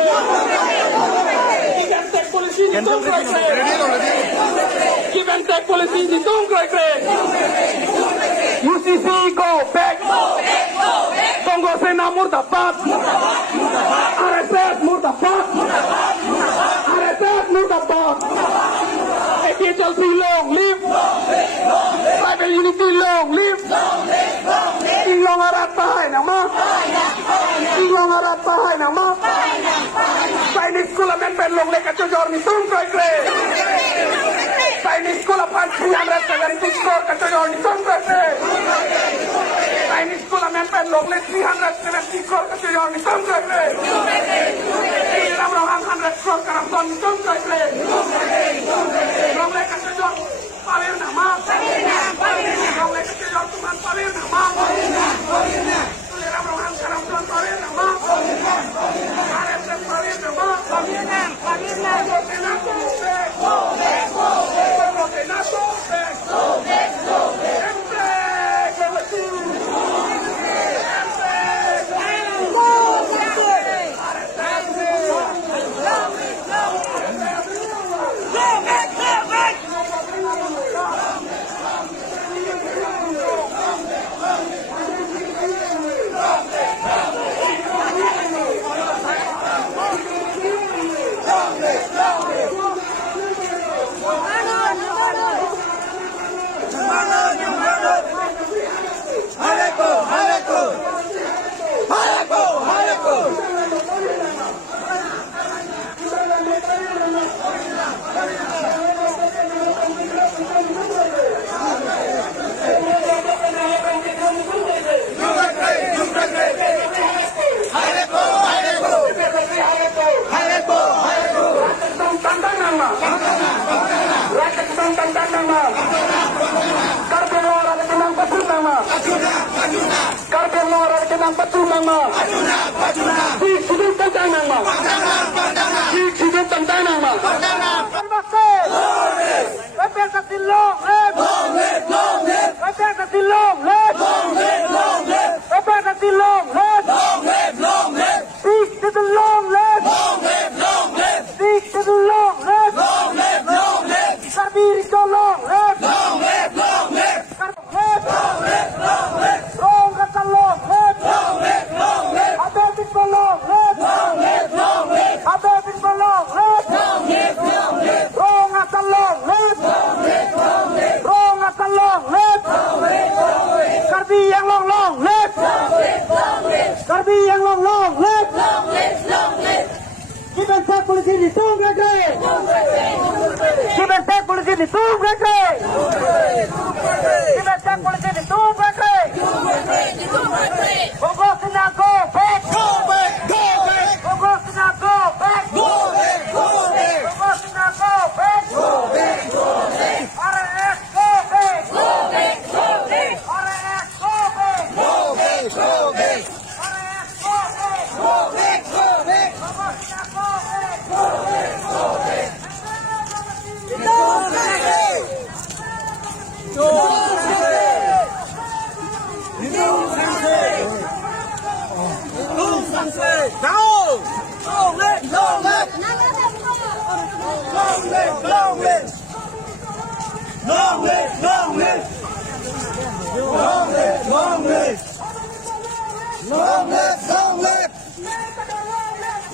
Give and take policy ditong krekre. Give and take policy ditong krekre. UCC go back. Congo Sena murdabat. RSS murdabat. RSS murdabat. APHLP long live. Tribal unity long live. Inglong arat bahay nama. Inglong arat bahay nama. Chinese school amendment long leka chojor ni tum krekre. Chinese school upon 370 score ka chojor ni tum krekre. Chinese school amendment long lek 370 score ka chojor ni tum krekre. Ram rohang 100 score ka ram ni tum krekre. Long lek ka chojor palir nama. Long lek ka chojor tuman palir nama. Ram rohang karam tuman palir nama. RSS palir nama.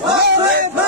Long live!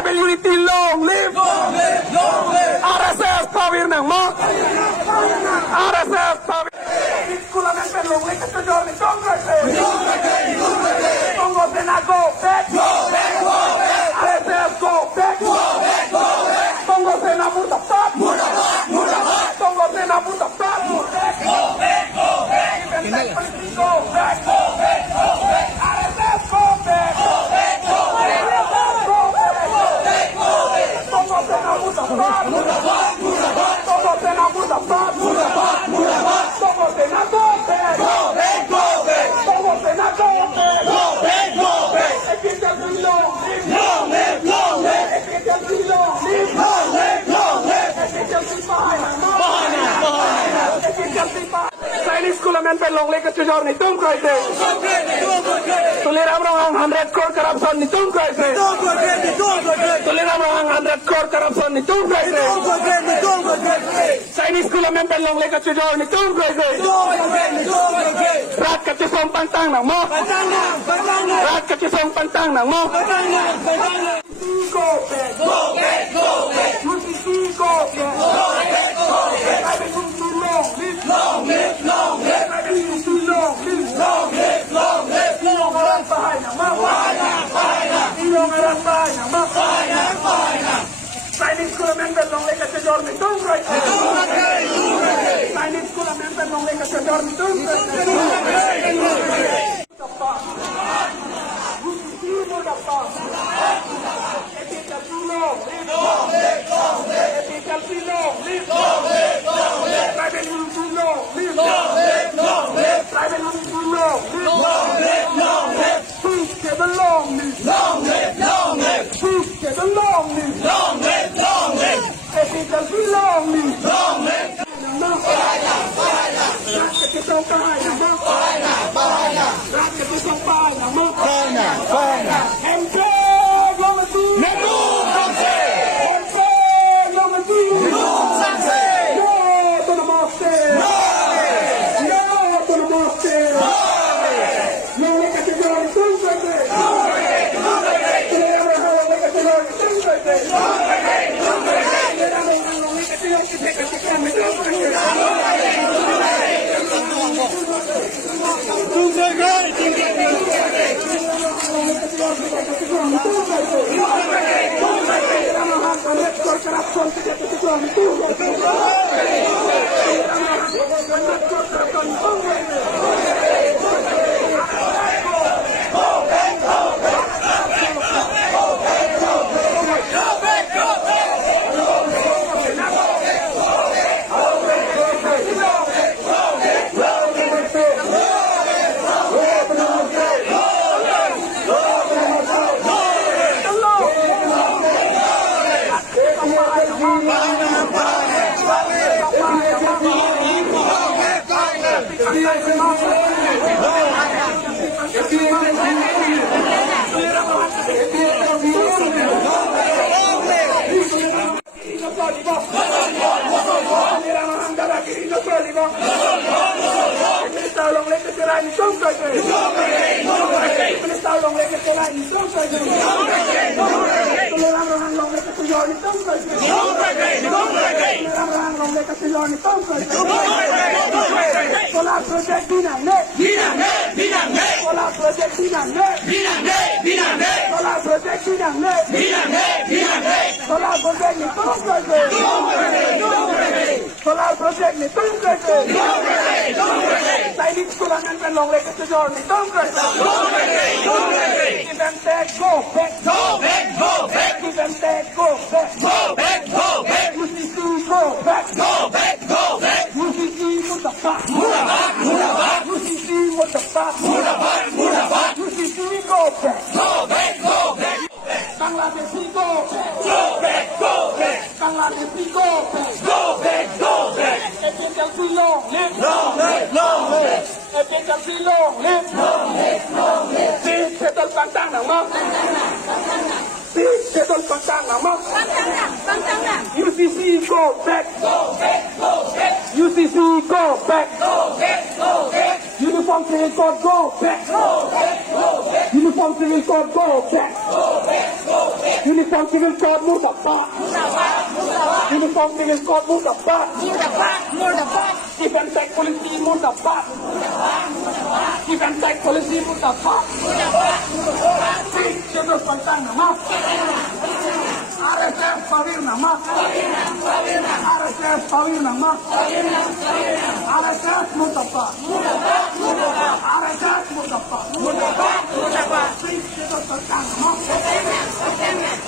Tribal unity, long live! RSF, Tawir ng mo! RSF, Tawir! Sekolah member long live ke Jordan, Congress! Congo Sena, go back! RSF, go back! Congo Sena, murtad! Congo Sena, murtad! Go back! Go back! RSF, go back! Congo Sena, murtad! Congo Sena, murtad! Congo Sena, go back! Congo Sena, go back! Ekitel Long live! Ekitel Long live! Ekitel Chinese School men pe long leke chujor ni tum koi the tuliram rong 100 crore corruption ni tum koi the tuliram rong 100 crore corruption ni tum koi the Chinese School men pe long leke chujor ni tum koi the rat ka chisong pantang nang mo rat ka chisong pantang nang mo go back UCC go back long live Chinese School member long leke chujor ni tum koi Chinese School member long leke chujor ni tum Solar project binangne Solar project binangne Solar project binangne Solar project ni tum koi the Solar project ni tum koi the Chinese School men pe long leke chujor ni tum koi the Give them back, go back Give them back, go back UCC go back UCC murtad UCC murtad UCC go back Bangladeshi go back Bangladeshi go back Ekitel long live Ekitel long live Big settle pantang nang mo Big settle pantang nang mo UCC go back UCC go back Uniform civil code go back Uniform civil code go back Uniform Civil Code murtabad. Uniform Civil Code murtabad. Defense Act Policy murtabad. Defense Act Policy murtabad. Sudut Pantang nama. RSF Pawir nama. RSF Pawir nama. RSF murtabad. RSF murtabad. Sudut Pantang nama.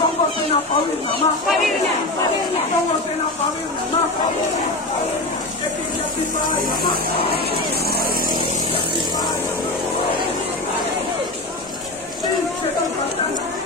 Tunggu Sena Pawir nama. Tunggu Sena Pawir nama. Jati Pai nama. Sudut Pantang nama.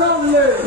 Long live!